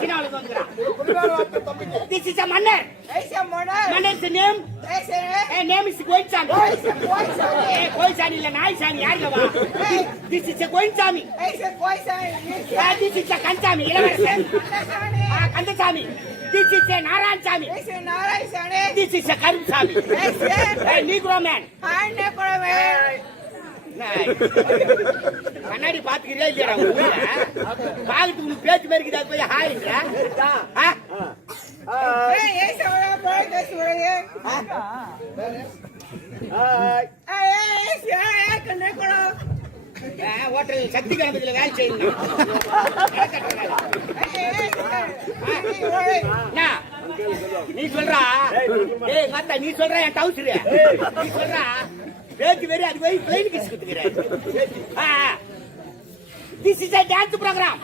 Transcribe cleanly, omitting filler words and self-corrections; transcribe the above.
சீனாவுல வந்துக்கிறான். This is a manner. Manner's name. Name is Koilsamy. Koilsamy இல்ல நாய்சாமி யாருக்கவா? This is a Koilsamy. This is a Kandasamy இளவரசன். Kandasamy. This is a Narayanasamy. This is a Karuppusamy. Negro man. கண்ணாடி பாத்துக்கிறியா இல்லையா? பாத்துட்டு உனக்கு பேச்சு மாதிரி இருக்குது. போய் ஹாய்ங்க ஹோட்டல் சக்தி கிராமத்துல வேலை செய்யணும். நீ சொல்றா நீ சொல்ற என் டவுசரு நீ சொல்றா பேச்சு வேறு அது போய் பிளைன் கிஸ் குத்துக்கிறேன். This is a dance program.